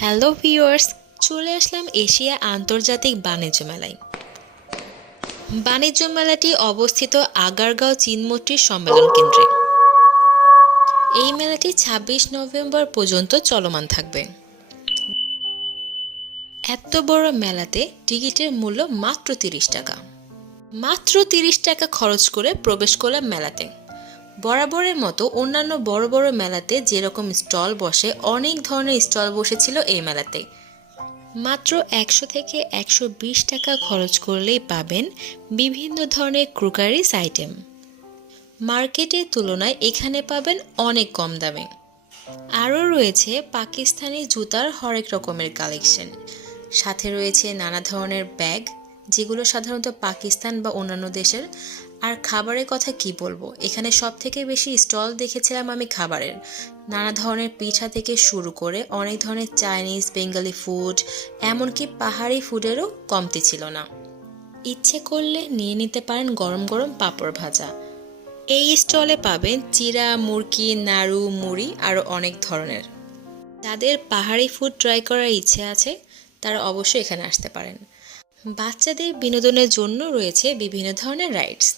Hello viewers, চলে আসলাম Asia আন্তর্জাতিক বাণিজ্য মেলায়। বাণিজ্য মেলাটি অবস্থিত আগারগাঁও চিনমোট্রির সম্মেলন কেন্দ্রে। এই মেলাটি ২৬ নভেম্বর পর্যন্ত চলমান থাকবে। এত বড় মেলাতে টিকিটের মূল্য মাত্র ৩০ টাকা। মাত্র ৩০ টাকা খরচ করে প্রবেশ করলাম মেলাতে। বরাবরের মতো অন্যান্য বড় বড় মেলাতে যেরকম স্টল বসে, অনেক ধরনের স্টল বসেছিল এই মেলাতে। মাত্র ১০০ থেকে ১২০ টাকা খরচ করলেই পাবেন বিভিন্ন ধরনের ক্রোকারিস আইটেম। মার্কেটের তুলনায় এখানে পাবেন অনেক কম দামে। আরও রয়েছে পাকিস্তানি জুতার হরেক রকমের কালেকশন, সাথে রয়েছে নানা ধরনের ব্যাগ, যেগুলো সাধারণত পাকিস্তান বা অন্যান্য দেশের। আর খাবারের কথা কি বলবো, এখানে সব থেকে বেশি স্টল দেখেছিলাম আমি খাবারের। নানা ধরনের পিঠা থেকে শুরু করে অনেক ধরনের চাইনিজ, বেঙ্গলি ফুড, এমনকি পাহাড়ি ফুডেরও কমতি ছিল না। ইচ্ছে করলে নিয়ে নিতে পারেন গরম গরম পাঁপড় ভাজা। এই স্টলে পাবেন চিড়া, মুরকি, নাড়ু, মুড়ি আরও অনেক ধরনের। যাদের পাহাড়ি ফুড ট্রাই করার ইচ্ছে আছে তারা অবশ্যই এখানে আসতে পারেন। বাচ্চাদের বিনোদনের জন্য রয়েছে বিভিন্ন ধরনের রাইডস।